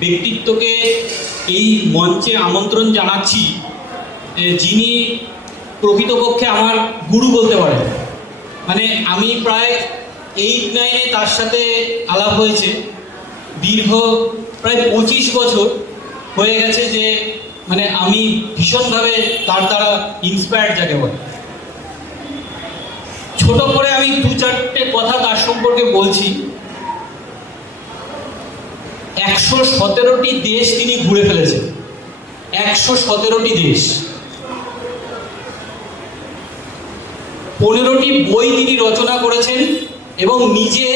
ব্যক্তিত্বকে এই মঞ্চে আমন্ত্রণ জানাচ্ছি, যিনি প্রকৃতপক্ষে আমার গুরু বলতে পারেন। মানে আমি প্রায় 8-9-এ তার সাথে আলাপ হয়েছে, দীর্ঘ প্রায় 25 বছর হয়ে গেছে, যে মানে আমি ভীষণভাবে তার দ্বারা ইন্সপায়ার্ড যাকে বলে। ছোট করে আমি 2-4টে কথা তার সম্পর্কে বলছি। 117টি দেশ তিনি ঘুরে ফেলেছেন, 117টি দেশ। 15টি বই তিনি রচনা করেছেন এবং নিজে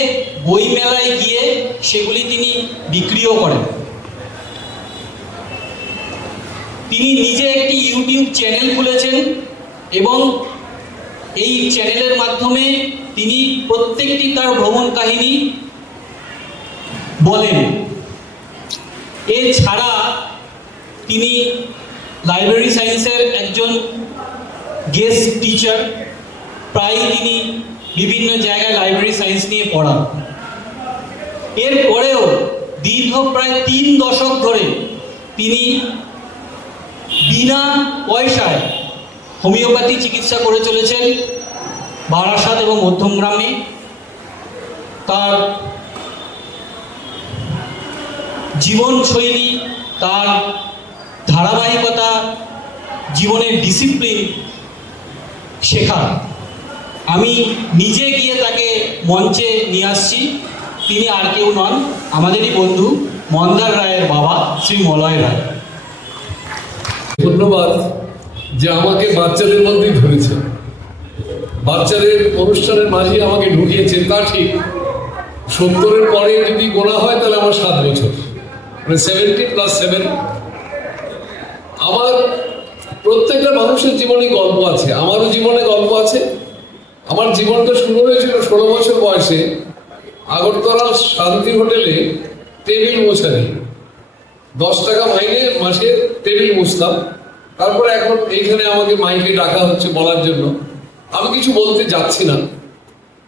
বই মেলায় গিয়ে সেগুলি তিনি বিক্রিও করেন। তিনি নিজে একটি ইউটিউব চ্যানেল খুলেছেন এবং এই চ্যানেলের মাধ্যমে তিনি প্রত্যেকটি তার ভ্রমণ কাহিনী বলেন। এছাড়া তিনি লাইব্রেরি সায়েন্সের একজন গেস্ট টিচার, প্রায় তিনি বিভিন্ন জায়গায় লাইব্রেরি সায়েন্স নিয়ে পড়ান। এরপরেও দীর্ঘ প্রায় 3 দশক ধরে তিনি বিনা পয়সায় হোমিওপ্যাথি চিকিৎসা করে চলেছেন বারাসাত এবং মধ্যমগ্রামে। তার জীবনশৈলী, তার ধারাবাহিকতা, জীবনের ডিসিপ্লিন শেখা। আমি নিজে গিয়ে তাকে মঞ্চে নিয়ে আসছি। তিনি আর কেউ নন, আমাদেরই বন্ধু মন্দার রায়ের বাবা শ্রী মলয় রায়। ধন্যবাদ যে আমাকে বাচ্চাদের মধ্যেই ধরেছে, বাচ্চাদের অনুষ্ঠানের মাঝে আমাকে ঢুকিয়েছে। তা ঠিক, 70-এর পরে যদি গোনা হয় তাহলে আমার 7 বছর, মানে 70+7। আমার প্রত্যেকটা মানুষের জীবনে গল্প আছে, আমারও জীবনে গল্প আছে। আমার জীবনটা শুরু হয়েছিল 16 বছর বয়সে আগরতলা শান্তি হোটেলে টেবিল মোছা নিয়ে। 10 টাকা মাইনে মাসে টেবিল মুছতাম। তারপরে এখন এইখানে আমাকে মাইকে ডাকা হচ্ছে বলার জন্য। আমি কিছু বলতে যাচ্ছি না,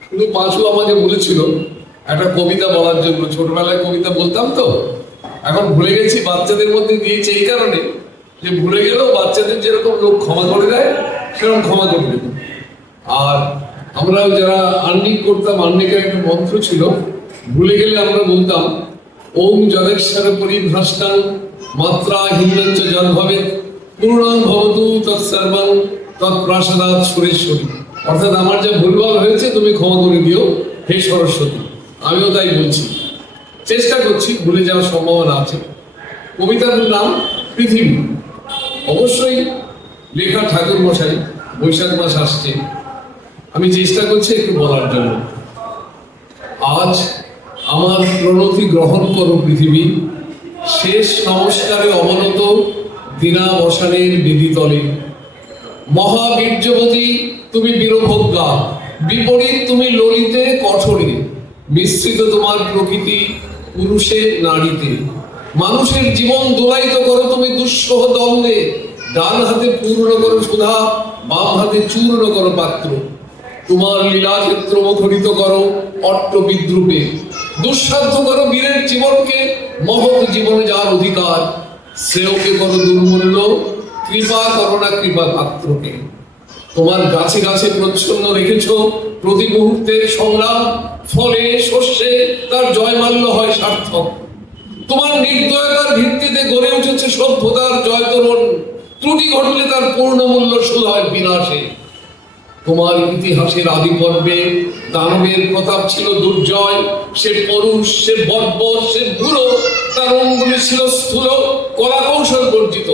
কিন্তু পাঁচু আমাকে বলেছিল একটা কবিতা বলার জন্য। ছোটবেলায় কবিতা বলতাম তো, এখন ভুলে গেছি। বাচ্চাদের মধ্যে দিয়েছে এই কারণে যে ভুলে গেলেও বাচ্চাদের যেরকম লোক ক্ষমা করে দেয় সেরকম ক্ষমা করে দেবে। আর আমরা যারা আর্নিং করতাম, আর্নিকের একটা মন্ত্র ছিল, ভুলে গেলে আমরা বলতাম ওম জগৎসর পরিভ্রষ্টাং মাত্রা হিন্নঞ্চ জন্মভবে পূর্ণং ভবতু তৎসর্বং তৎপ্রাসাদাৎ সুরেশ্বরী। অর্থাৎ আমার যা ভুলভাল হয়েছে তুমি ক্ষমা করে দিও হে সরস্বতী। আমিও তাই বলছি, চেষ্টা করছি, ভুলে যাওয়ার সম্ভাবনা আছে। কবিতার নাম পৃথিবী। অবশ্যই লেখা ঠাকুর মশাই, বৈশাখ মাস আসছে, আমি চেষ্টা করছি একটু বলার জন্য। আজ আমার প্রণতি গ্রহণ করো পৃথিবী, শেষ নমস্কারে অবনত দীনাবসানের বিধিতলে। মহাবীর্যবতী তুমি বীরভোগ্যা, বিপরীত তুমি ললিতে কঠোরে। মিশ্রিত তোমার প্রকৃতি পুরুষে নারীতে। মানুষের জীবন দোলাইত করো তুমি দুঃসহ দ্বন্দ্বে। ডান হাতে পূর্ণ করো সুধা, বাম হাতে চূর্ণ করো পাত্র। তোমার লীলাক্ষেত্র মুখরিত করো অট্ট বিদ্রুপে। দুঃসাধ্য করো বীরের জীবনকে, মহৎ জীবনে যার অধিকার। শ্রেয়কে করো দুর্মূল্য, কৃপা করো না কৃপা পাত্রকে। তোমার গাছে গাছে প্রচ্ছন্ন রেখেছ প্রতি মুহূর্তের সংগ্রাম, ফলে শস্যে তার জয়মাল্য হয় সার্থক। তোমার নির্দয়তার ভিত্তিতে গড়ে উঠেছে সভ্যতার জয়তরণ, ত্রুটি ঘটলে তার পূর্ণ মূল্য শুধু হয় বিনাশে। তোমার ইতিহাসের আদি পর্বে দানবের প্রতাপ ছিল দুর্জয়। সে পরুষ, সে বর্বর, সে বুড়ো, তার অঙ্গুলি ছিল স্থূল, কলা কৌশল বর্জিত।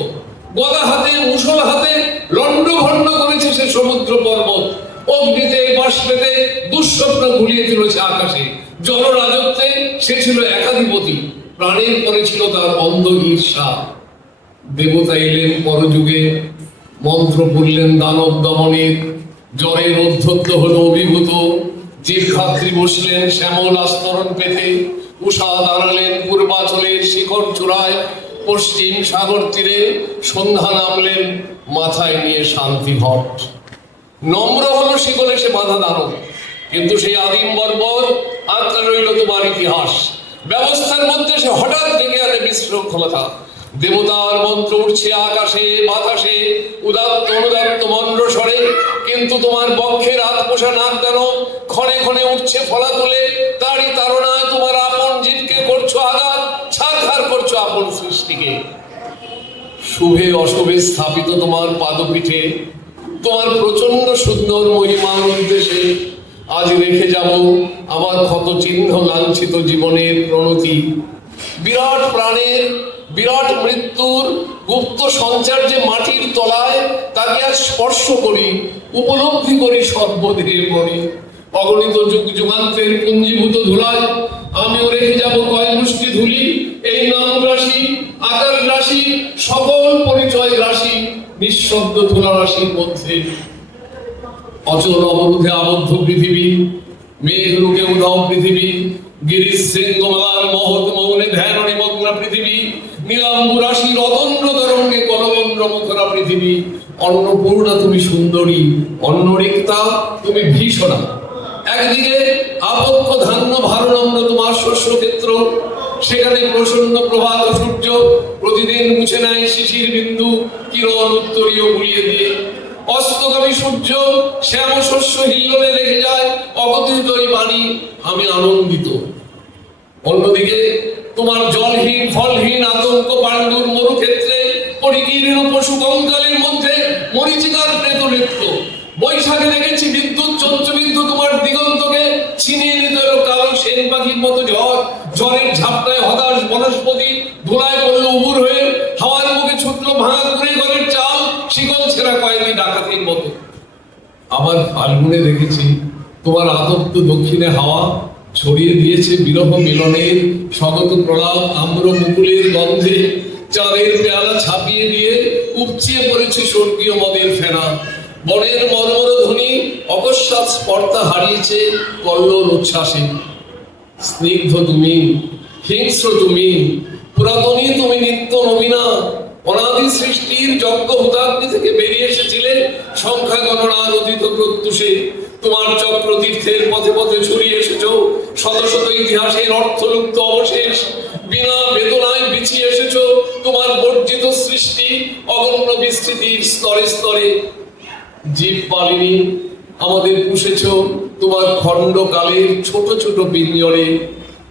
গদা হাতে মুসল হাতে লণ্ডভণ্ড করেছে সে সমুদ্র পর্বত। অগ্নিতে বাষ্পেতে দুঃস্বপ্ন ঘুরিয়ে তুলেছে আকাশে। জলরাজত্বে সে ছিল একাধিপতি, প্রাণের পরে ছিল তার অন্ধ ঈর্ষা। দেবতা এলেন পরযুগে, মন্ত্র পড়লেন দানব দমনের। জ্বরের অধ্যত্ত হলো অভিভূত, জীবধাত্রী বসলেন শ্যামল আস্তরণ পেতে। উষা দাঁড়ালেন পূর্বাচলের শিখর চূড়ায়, পশ্চিম সাগর তীরে সন্ধ্যা নামলেন মাথায় নিয়ে শান্তি ঘট। নম্র হলো শিকলে সে বাধা দানব, কিন্তু সেই আদিম বর্বর আঁকড়ে রইল তোমার ইতিহাস। ব্যবস্থার মধ্যে সে হঠাৎ ডেকে আনে বিশৃঙ্খলতা। দেবতার মন্ত্র উঠছে আকাশে বাতাসে, উদাত্ত অনুদাত্ত মন্ত্র স্বরে, কিন্তু তোমার বক্ষের আত্মপোষা নাক দানো ক্ষণে ক্ষণে উঠছে ফলা তুলে। তারই তাড়নায় তোমার আপন জীবকে করছো আঘাত, ছারখার করছো আপন সৃষ্টিকে। শুভে অশুভে স্থাপিত তোমার পাদপীঠে, তোমার প্রচন্ড সুন্দর মহিমার উদ্দেশ্যে আজ রেখে যাব আমার ক্ষত চিহ্ন লাঞ্ছিত জীবনের প্রণতি। বিরাট প্রাণের বিরাট মৃত্যুর গুপ্ত সঞ্চার যে মাটির তলায়, তাকে আজ স্পর্শ করি, উপলব্ধি করি সর্বদেহে মনে। অগণিত যুগ যুগান্তের পুঞ্জীভূত ধুলায় আমিও রেখে যাব কয় মুষ্টি ধুলি। এই নাম রাশি, আকার রাশি, সকল পরিচয় রাশি নিঃশব্দ ধুলা রাশির মধ্যে। অচল অবরোধে আবদ্ধ পৃথিবী, মেঘ রূপে উধাও পৃথিবী, গিরিশ শৃঙ্গমালার মহৎ মৌনে ধ্যান নিমগ্ন পৃথিবী, নীলাম্বু রাশির অতন্দ্র তরঙ্গে কলমন্দ্র মুখরা পৃথিবী। অন্নপূর্ণা তুমি সুন্দরী, অন্নরিক্তা তুমি ভীষণা। একদিকে আপক্ষ ধান্য ভারনম্র তোমার শস্য ক্ষেত্র, সেখানে প্রসন্ন প্রভাত সূর্য প্রতিদিন মুছে নেয় শিশির বিন্দু কিরণ উত্তরীয় গুলিয়ে দিয়ে। অস্তগামী সূর্য শ্যাম শস্য হিল্লোলে রেখে যায় অগতিত এই বাণী, আমি আনন্দিত। অন্যদিকে তোমার জলহীন ফলহীন আতঙ্ক পাণ্ডুর মরুক্ষেত্রে পরিকীর্ণ পশু কঙ্কালের মধ্যে মরিচিকার প্রেত নৃত্য। বৈশাখে দেখেছি বিদ্যুৎ চঞ্চবিন্দু তোমার দিগন্তকে ছিনিয়ে নিতে এলো কালো সেন পাখির মতো ঝড়। ঝড়ের ঝাপটায় হতাশ বনস্পতি ধুলায় পড়লো উবুর হয়ে, হাওয়ার মুখে ছুটলো ভাঙা কুড়ে ঘরের চাল শিকল ছেঁড়া কয়েদি ডাকাতির মতো। আবার ফাল্গুনে দেখেছি তোমার আতপ্ত দক্ষিণে হাওয়া ছড়িয়ে দিয়েছে বিরহ মিলনের স্বগত প্রলাপ আম্র মুকুলের গন্ধে। চাঁদের পেয়ালা ছাপিয়ে দিয়ে উপচিয়ে পড়েছে স্বর্গীয় মদের ফেনা। বনের মর্মর ধ্বনি অকস্মাৎ স্পর্ধা হারিয়েছে কল্লোল উচ্ছ্বাসে। স্নিগ্ধ তুমি, হিংস্র তুমি, পুরাতনী তুমি, নিত্য নবীনা। অনাদি সৃষ্টির যজ্ঞ হুতাগ্নি থেকে বেরিয়ে এসেছিলে সংখ্যা গণনার অতীত প্রত্যুষে। তোমার চক্র তীর্থের পথে পথে ছড়িয়ে এসেছ শত শত ইতিহাসের অর্থলুপ্ত অবশেষ। বিনা বেদনায় বিছিয়ে এসেছ তোমার বর্জিত সৃষ্টি অগণ্য বিস্তৃতির স্তরে স্তরে। জীব পালিনী আমাদের পুষেছ তোমার খণ্ডকালের ছোট ছোট পিঞ্জরে।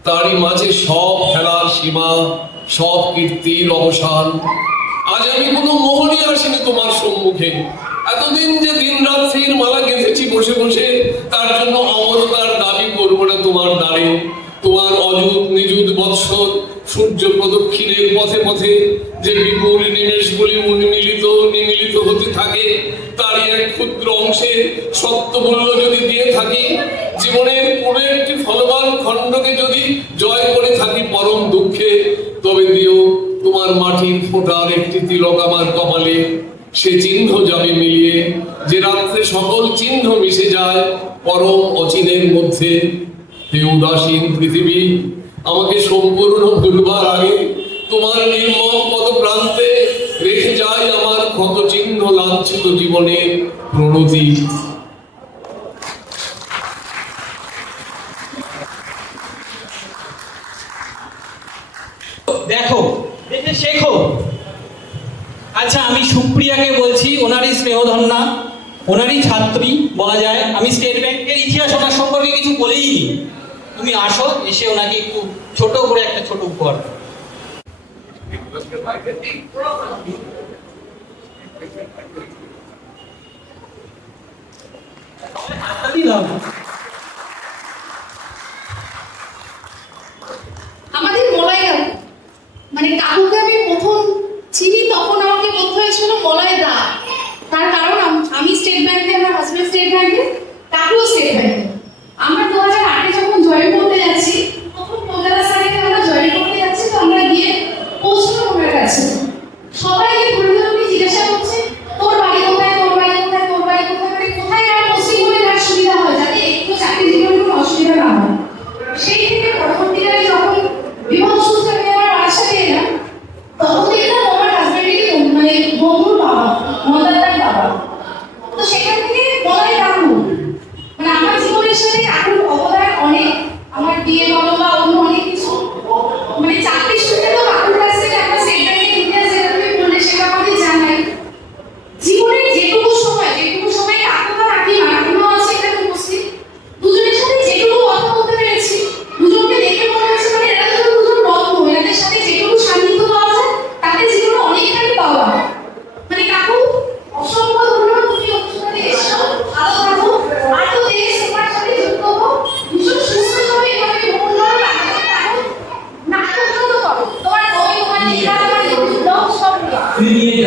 তারই মাঝে সব খেলার সীমা, সব কীর্তির অবসান। আজ আমি কোনো মোহনই আসিনি তোমার সম্মুখে। এতদিন যে দিন রাত্রির মালা গেঁথেছি বসে বসে, তার জন্য অমরতার দাবি করবো না তোমার দ্বারে। তোমার অযুত নিযুত বৎসর সূর্য প্রদক্ষিণের পথে পথে যে বিপুল নিমেষগুলি নিমিলিত হতে থাকে, তারই এক ক্ষুদ্র অংশে সত্যমূল্য যদি দিয়ে থাকি, জীবনের কোনো একটি ফলবান খণ্ডকে যদি জয় করে থাকি পরম দুঃখে, তবে দিও তোমার মাটির ফোঁটার একটি তিলক আমার কপালে। সে চিহ্ন যাবে মিলিয়ে, যে রাত্রে সকল চিহ্ন মিশে যায় পরম অচিনের মধ্যে। হে উদাসীন পৃথিবী, আমাকে সম্পূর্ণ ভুলবার আগে তোমার নির্মম পদ প্রান্তে রেখে যায় আমার ক্ষত চিহ্ন লাঞ্ছিত জীবনের প্রণতি। দেখো, দেখে শেখো। আচ্ছা, আমি সুপ্রিয়াকে বলছি, ওনারই স্নেহধন্যা, ওনারই ছাত্রী বলা যায়। আমি স্টেট ব্যাংকের ইতিহাস ওনার সম্পর্কে কিছু বলেই নি। তুমি আসো, এসে ওনাকে একটু ছোট করে একটা ছোট উপহার। আমাদের মলাই কাকু, মানে কাকুকে আমি প্রথম চিনি তখন আমাকে বলতে হয়েছিল মলাই দা। তার কারণ আমি স্টেট ব্যাংকে, আমার হাজবেন্ড স্টেট ব্যাংকে, কাকুও স্টেট ব্যাংকে। আমরা 2008-এ যখন জয়েন করতে যাচ্ছি, প্রথম কলকাতা সাইডে আমরা জয়েন করতে যাচ্ছি, তো আমরা গিয়ে পৌঁছলাম ওনার কাছে। সবাইকে ঘুরে ঘুরে জিজ্ঞাসা করছে, তোর বাড়ি কোথায়, তোর বাড়ি কোথায়, তোর বাড়ি কোথায়, মানে কোথায় আর পোস্টিং করে তার সুবিধা হয়, যাতে একটু চাকরি জীবনে কোনো অসুবিধা না হয়। সেই থেকে পরবর্তীকালে যখন বিবাহ সূত্রে আমি আমার বাসাতে এলাম, তখন দেখলাম আমার হাজবেন্ডেরই মানে বন্ধুর বাবা, মন্দারদার বাবা। তো সেখান থেকে বলাই কাকু, মানে আমার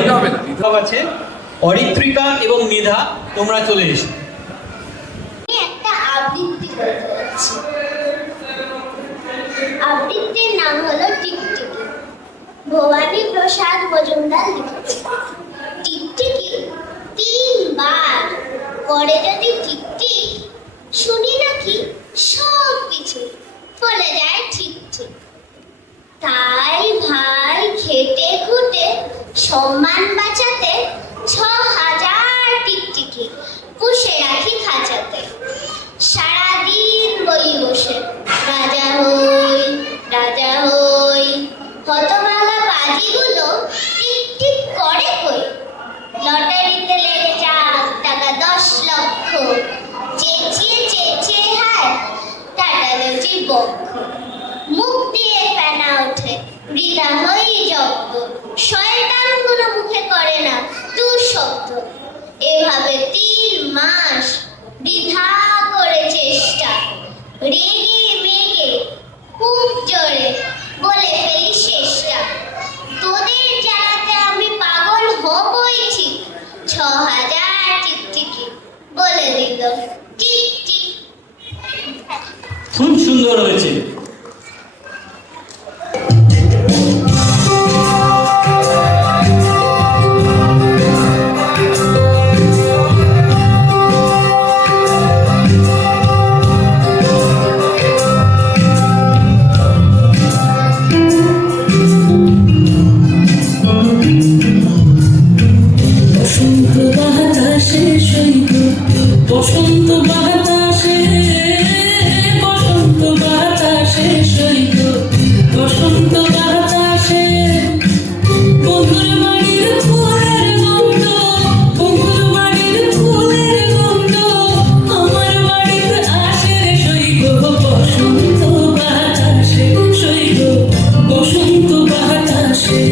যাবে না। আছে অরিত্রিকা এবং মেধা, তোমরা চলে এসো। আমি একটা আবৃত্তি করতে যাচ্ছি। আবৃত্তির নাম হলো টিকটিকি। ভবানী প্রসাদ মজুমদার লিখেছে। টিকটিকি 3 বার করে যদি টিকটিক, শুনি নাকি সব কিছু বলে যায় ঠিক ঠিক। তাই ভাই খেটে খুঁটে সম্মান বাঁচাতে 6000 টিকটিকি পুষে রাখি খাঁচাতে। সারাদিন বলি বসে রাজা হই রাজা হই, হতভাগা বাজিগুলো টিক টিক করে কই। লটারিতে লেগে যাক টাকা 10 লক্ষ, চেঁচিয়ে চেঁচিয়ে হায় টাটালো বক্ষ। মুখ দিয়ে ফেনা ওঠে বৃথা হই জব্দ, শয়তানগুলো মুখে করে না তু শব্দ। এভাবে 3 মাস বৃথা করে চেষ্টা, রেগে মেগে খুব জোরে বলে ফেলি শেষটা। তোদের জানাতে আমি পাগল হবই ঠিক, 6000 টিকটিকি বলে দিল টিক টিক। খুব সুন্দর হয়েছে। বসন্ত বাতাসে সৈত, বসন্ত বাতাসে, বসন্ত বাতাসে সৈত, বসন্ত বাতাসে। বন্ধুর বাড়ির ফুলের গন্ধ, বন্ধুর বাড়ির ফুলের গন্ধ আমার বাড়িতে আসে রে সৈত। বসন্ত বাতাসে সৈত, বসন্ত বাতাসে।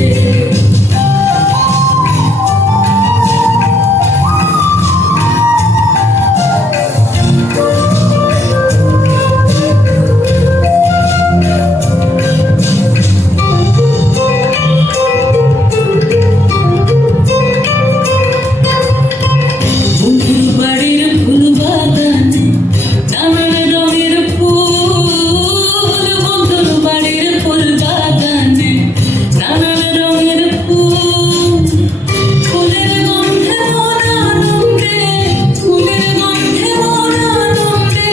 বন্ধুর বাড়ির ফুল বাগানে নানান রঙের ফুল, বন্ধুর বাড়ির ফুল বাগানে নানান রঙের ফুল। ফুলের গন্ধে মন আনন্দে, ফুলের গন্ধে মন আনন্দে,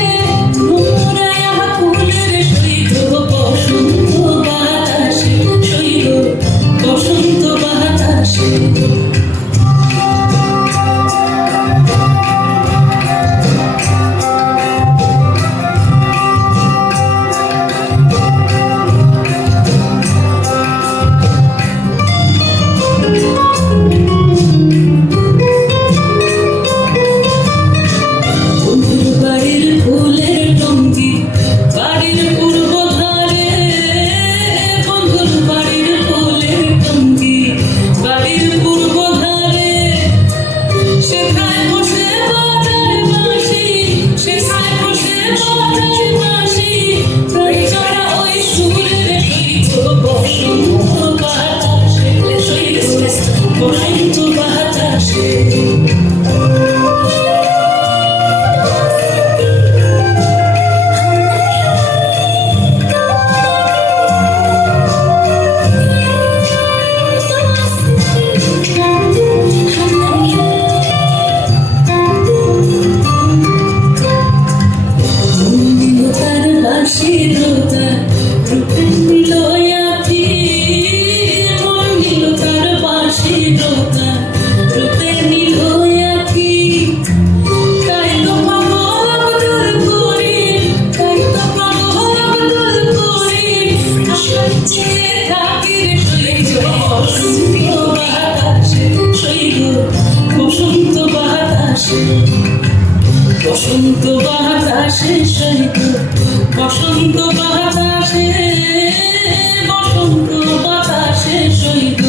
মোরায়া ফুলের সৈত। বসন্ত বাতাসে সৈত, বসন্ত বাতাসে। বন্ধুর বাড়ির ফুলের টঙ্কি বাড়ির পূর্ব ধারে, বন্ধুর বাড়ির ফুলের টঙ্কি বাড়ির পূর্ব ধারে। সেখানে বসে বাজায় বাঁশি, সেখানে বসে বাজায় বাঁশি, তাই যারা ওই সুরের সৈত। বসন্ত বাতাসে সৈত, বসন্ত বাতাসে। মন্দিরতার বাসিরতা রূপে নিল আঁখি, মন্দিরতার বাসিরতা রূপে নিল আঁখি। তাই তো পাগল আব্দুল করিম, তাই তো পাগল আব্দুল করিম আশায় চেয়ে থাকি রে সৈত। বসন্ত বাতাসে সৈত, বসন্ত বাতাসে। বসন্ত বাতাসে সৈত, বসন্ত বাতাসে, বসন্ত বাতাসে সৈত,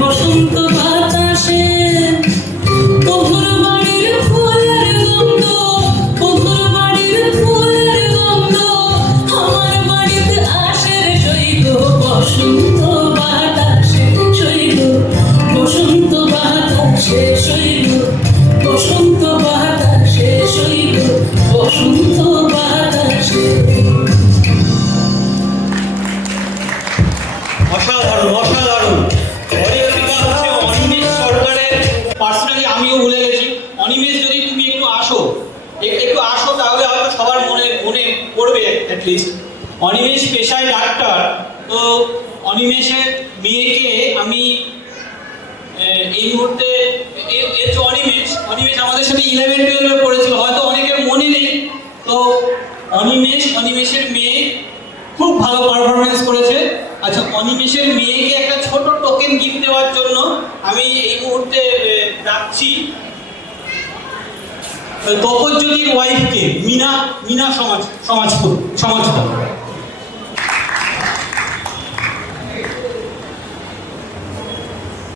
বসন্ত বাতাসে। বন্ধুর বাড়ির ফুলের গন্ধ, বন্ধুর বাড়ির ফুলের গন্ধ আমার বাড়িতে আসে রে সৈত। বসন্ত বাতাসে সৈত, অসাধারণ। কোরিওগ্রাফিটা হচ্ছে অনিমেষ সরকারের। পার্সোনালি আমিও ভুলে গেছি। অনিমেষ, যদি তুমি একটু আসো তাহলে হয়তো সবার মনে মনে পড়বে অ্যাটলিস্ট। অনিমেষ পেশায় ডাক্তার, তো অনিমেষের মেয়েকে আমি এই মুহূর্তে এর যে অনিমেষ আমাদের সাথে 11-12 পড়েছিল, হয়তো অনেকের মনে নেই। তো অনিমেষের মেয়ে খুব ভালো পারফরমেন্স করেছে। আচ্ছা, অনিমেষের মেয়েকে একটা ছোট টোকেন গিফট দেওয়ার জন্য আমি এই মুহূর্তে ডাকছি তপজ্যোতির ওয়াইফকে, মিনা সমাজপুর।